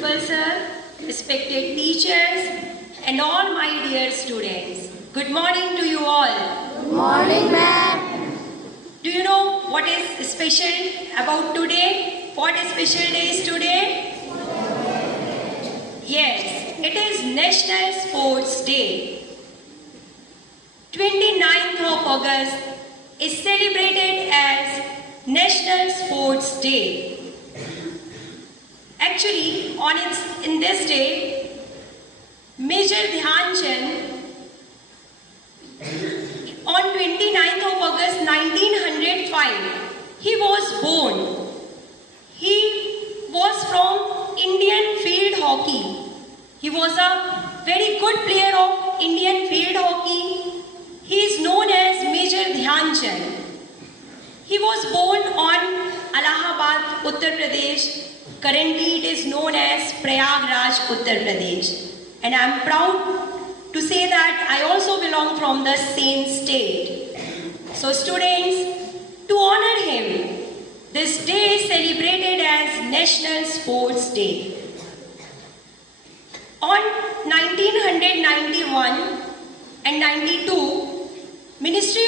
Principal sir, respected teachers, and all my dear students. Good morning to you all. Good morning, ma'am. Do you know what is special about today? What special day is today? Yes, it is National Sports Day. 29th of August is celebrated as National Sports Day. Actually, in this day, Major Dhyan Chand, on 29th of August 1905, he was born. He was from Indian field hockey. He was a very good player of Indian field hockey. He is known as Major Dhyan Chand. He was born on Allahabad, Uttar Pradesh. Currently it is known as Prayagraj, Uttar Pradesh. And I am proud to say that I also belong from the same state. So students, to honor him, this day is celebrated as National Sports Day. On 1991 and 92, Ministry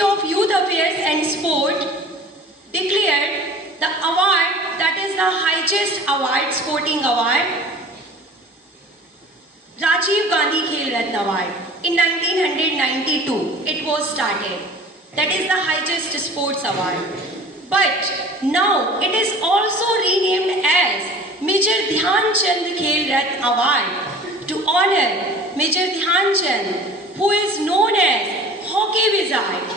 of Youth Affairs and Sport declared the award, that is the highest award, sporting award, Rajiv Gandhi Khel Ratna Award. In 1992, it was started. That is the highest sports award. But now it is also renamed as Major Dhyan Chand Khel Ratna Award to honor Major Dhyan Chand, who is known as Hockey Wizard.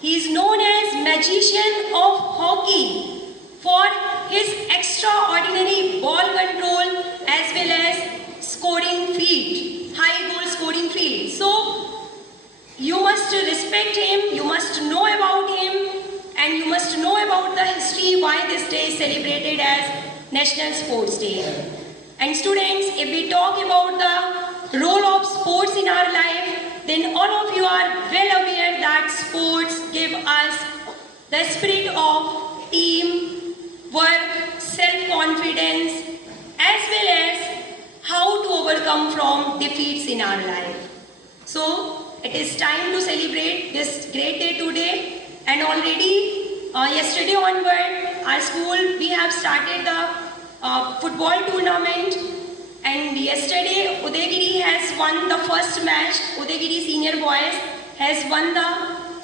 He is known as Magician of Hockey for his extraordinary ball control as well as scoring feat, high goal scoring feat. So you must respect him, you must know about him, and you must know about the history why this day is celebrated as National Sports Day. And students, if we talk about the role of sports in our life, then all of you are well aware that sports give us the spirit of team, work, self-confidence, as well as how to overcome from defeats in our life. So, it is time to celebrate this great day today, and already yesterday onward, our school, we have started the football tournament. And yesterday, Udaygiri has won the first match. Udaygiri Senior Boys has won the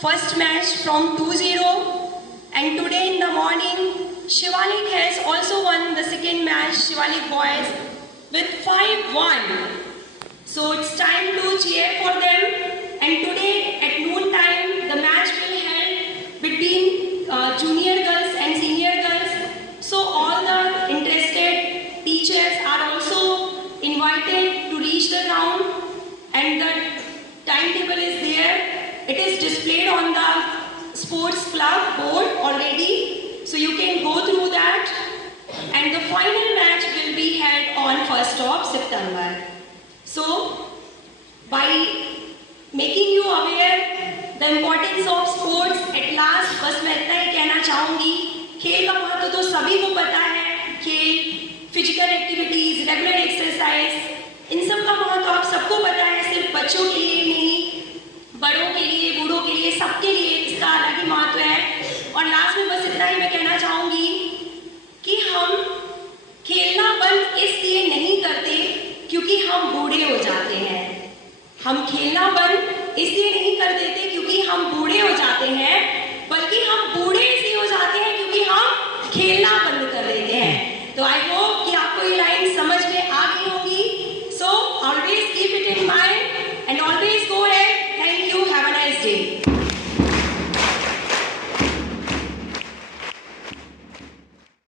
first match from 2-0. And today in the morning, Shivalik has also won the second match, Shivalik Boys, with 5-1. So it's time to cheer for them. And today at noon time, the match will held between junior girls and senior girls. So all the interested teachers are also invited to reach the ground, and the timetable is there. It is displayed on the sports club board already, so you can go through that. And the final match will be held on 1st of September. So, by making you aware the importance of sports, at last बस मैं इतना ही कहना चाहूँगी, खेल का महत्व तो सभी को पता है. खेल, फिजिकल एक्टिविटीज, रेगुलर एक्सरसाइज, इन सब का महत्व आप सबको पता है. सिर्फ बच्चों के लिए नहीं, बड़ों के लिए, बूढ़ों के लिए, सबके लिए इसका अलग ही महत्व है. और लास्ट में बस इतना ही मैं कहना चाहूँगी कि हम खेलना बंद इसलिए नहीं करते क्योंकि हम बूढ़े हो जाते हैं. हम खेलना बंद इसलिए नहीं कर देते क्योंकि हम बूढ़े हो जाते हैं, बल्कि हम बूढ़े इसलिए हो जाते हैं क्योंकि हम